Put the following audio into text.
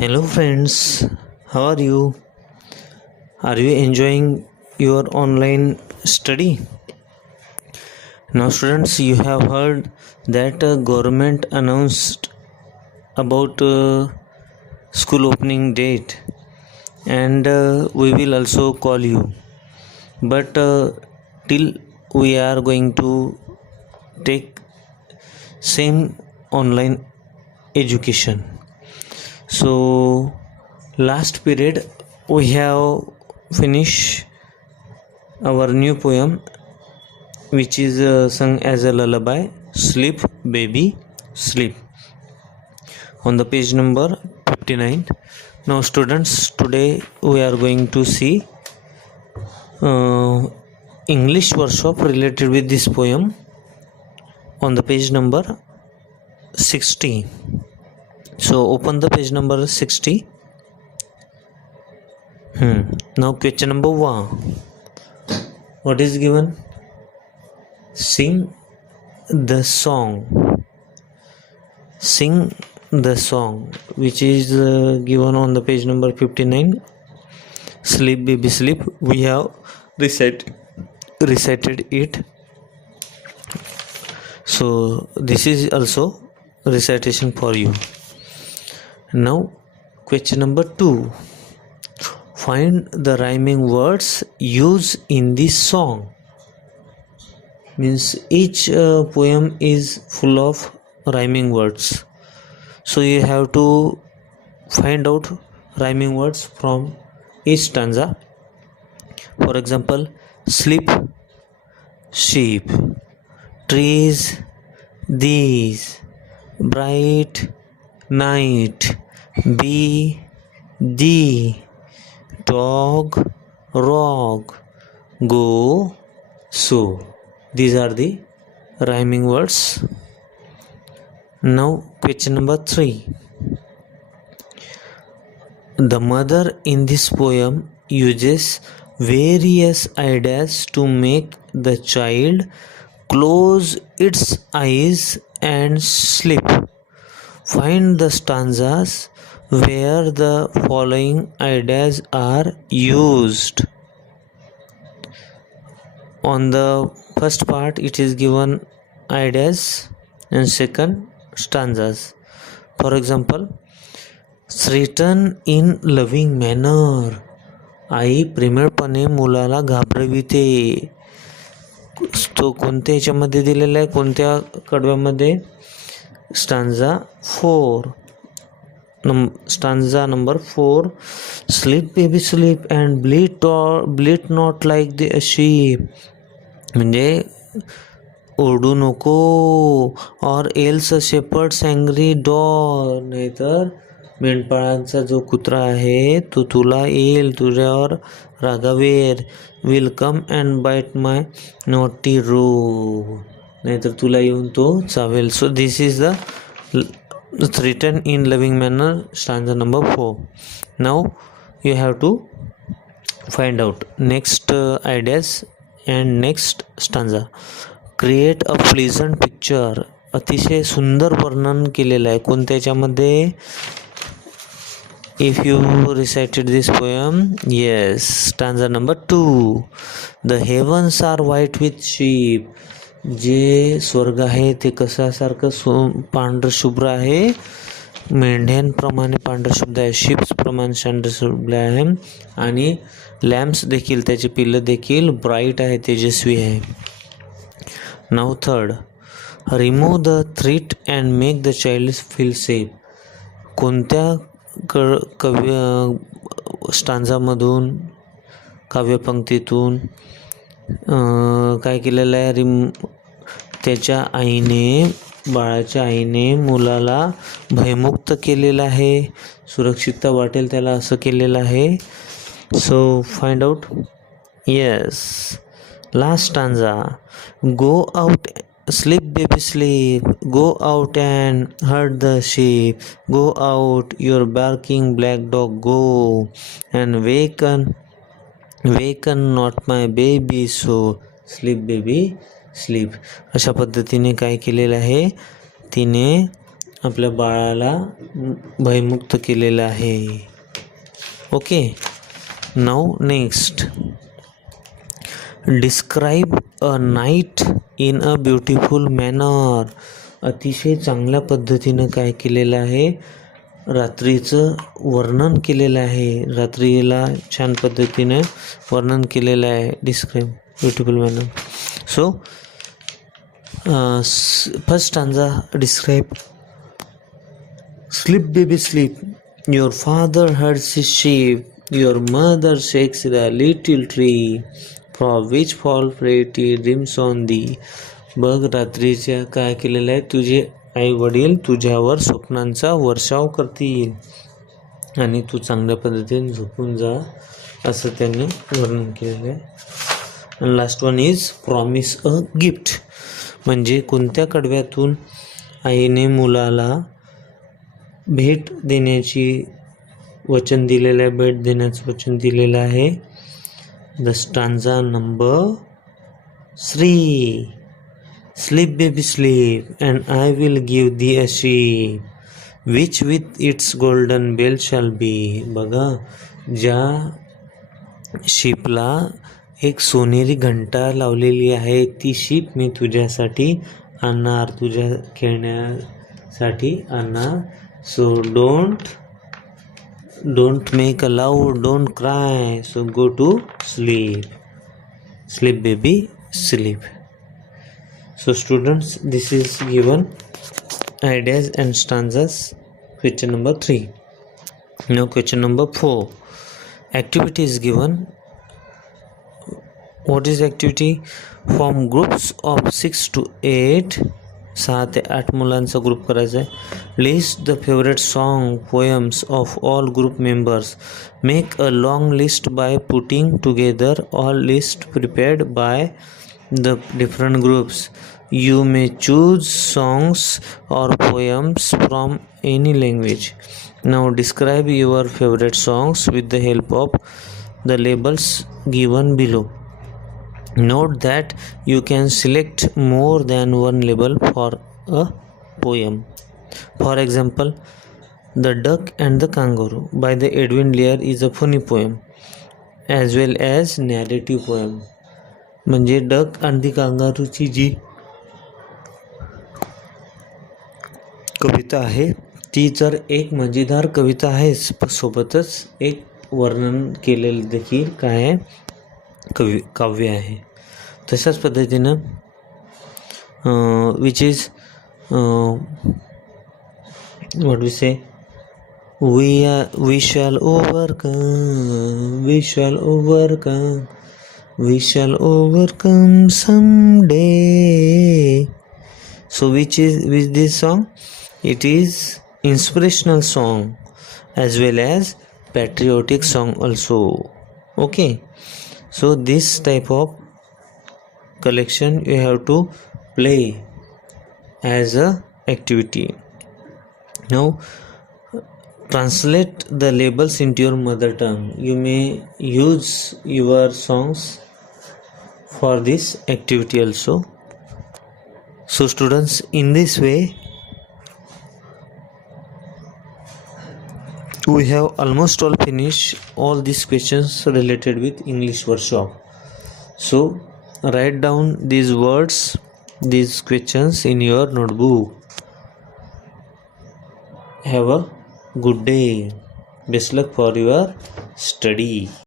Hello friends, how are you? Are you enjoying your online study? Now students, you have heard that government announced about school opening date, and we will also call you. But till we are going to take same online education. So last period we have finished our new poem, which is sung as a lullaby, Sleep Baby Sleep, on the page number 59. Now students, today we are going to see English workshop related with this poem on the page number 60. So open the page number 60. Now question number 1. What is given? Sing the song. Sing the song, which is given on the page number 59. Sleep baby sleep. We have recited it. So this is also recitation for you. Now question number 2. Find the rhyming words used in this song. Means each poem is full of rhyming words, so you have to find out rhyming words from each stanza. For example, sleep, sheep, trees, these, bright night, bee, thee, dog, rock, go, so. These are the rhyming words. Now question number 3. The mother in this poem uses various ideas to make the child close its eyes and sleep. Find the stanzas where the following ideas are used. On the first part it is given ideas, and second stanzas. For example, written in loving manner. आई प्रेमळपणे मुलाला घाबरविते. तो कोणत्या ह्याच्यामध्ये दिलेला आहे, कोणत्या कडव्यामध्ये? Stanza 4. Stanza number 4. Sleep baby sleep and bleat not like the sheep. म्हणजे ओरडू नको, or else a shepherd's angry dog. नाहीतर मेंढपाळांचा जो कुत्रा आहे तो तुला येईल, तुझ्यावर रागावेर. will come and bite my naughty roe. नाहीतर तुला येऊन तो चावेल. So this is the written in loving manner, stanza number 4. Now you have to find out next ideas and next stanza. Create a pleasant picture. अतिशय सुंदर वर्णन केलेलं आहे. कोणत्या याच्यामध्ये? If you recited this poem, yes, stanza number 2. The heavens are white with sheep. जे स्वर्ग आहे ते कशासारखं पांढर शुभ्र आहे, मेंढ्यांप्रमाणे पांढर शुभ्र आहे, शिप्स प्रमाणे पांढर शुभ्र आहे. आणि लॅम्प्स देखील, त्याचे पिल्लं देखील ब्राईट आहे, तेजस्वी आहे. Now third. Remove the threat and make the child feel safe. कोणत्या स्टांजामधून, काव्यपंक्तीतून काय केलेलं आहे? त्याच्या आईने, बाळाच्या आईने मुलाला भयमुक्त केलेलं आहे, सुरक्षितता वाटेल त्याला असं केलेलं आहे. So find out. Yes, last stanza. Go out, sleep baby sleep, go out and herd the sheep, go out your barking black dog go, and waken not my baby so, sleep baby sleep. अशा पद्धतीने काय केलेलं आहे? तिने आपल्या बाळाला भयमुक्त केलेलं आहे. Okay, now next, describe a night in a beautiful manner. अतिशय चांगल्या पद्धतीनं काय केलेलं आहे, रात्रीचं वर्णन केलेलं आहे. रात्रीला छान पद्धतीनं वर्णन केलेलं आहे. Describe beautiful manner. So first stanza describe. Sleep, baby, sleep. Your father herds his sheep. Your mother shakes the little tree. From which fall pretty dreams on thee. बघ, रात्रीच्या काय केलेलं आहे, तुझे आई वडील तुझ्यावर स्वप्नांचा वर्षाव करतील आणि तू चांगल्या पद्धतीने झोपून जा, असं त्यांनी वर्णन केलेलं आहे. आणि last one is promise a gift. म्हणजे कोणत्या कडव्यातून आईने मुलाला भेट देण्याची वचन दिलेलं आहे, भेट देण्याचं वचन दिलेलं आहे. The stanza number 3. Sleep baby sleep and I will give thee a sheep which with its golden bell shall be. बघा, ज्या शीपला एक सोनेरी घंटा लावलेली आहे, ती शीप मी तुझ्यासाठी आणणार, तुझ्या खेळण्यासाठी आणणार. So don't make a loud, don't cry. So go to sleep. Sleep, baby, sleep. So students, this is given ideas and stanzas. Question number 3. Now question number 4. Activity is given. What is activity? Form groups of 6 to 8. 6 ते 8 मुलांचा group करायचा आहे. List the favourite song poems of all group members. Make a long list by putting together all list prepared by the different groups. You may choose songs और poems from any language. Now describe your favourite songs with the help of the labels given below. Note that you can select more than one label for a poem. For example, The Duck and the Kangaroo by the Edwin Lear is a funny poem as well as narrative poem. म्हणजे duck आणि दी कांगारूची जी कविता आहे ती तर एक मजेदार कविता आहे, सोबतच एक वर्णन केलेलं देखील काय आहे, काव्य आहे. तशाच पद्धतीनं which is what we say, we shall overcome someday. So which this song, it is inspirational song as well as patriotic song also. Okay, so this type of collection you have to play as a activity. Now translate the labels into your mother tongue. You may use your songs for this activity also. So students, in this way we have almost all finished all these questions related with English workshop. So write down these words, these questions in your notebook. Have a good day. Best luck for your study.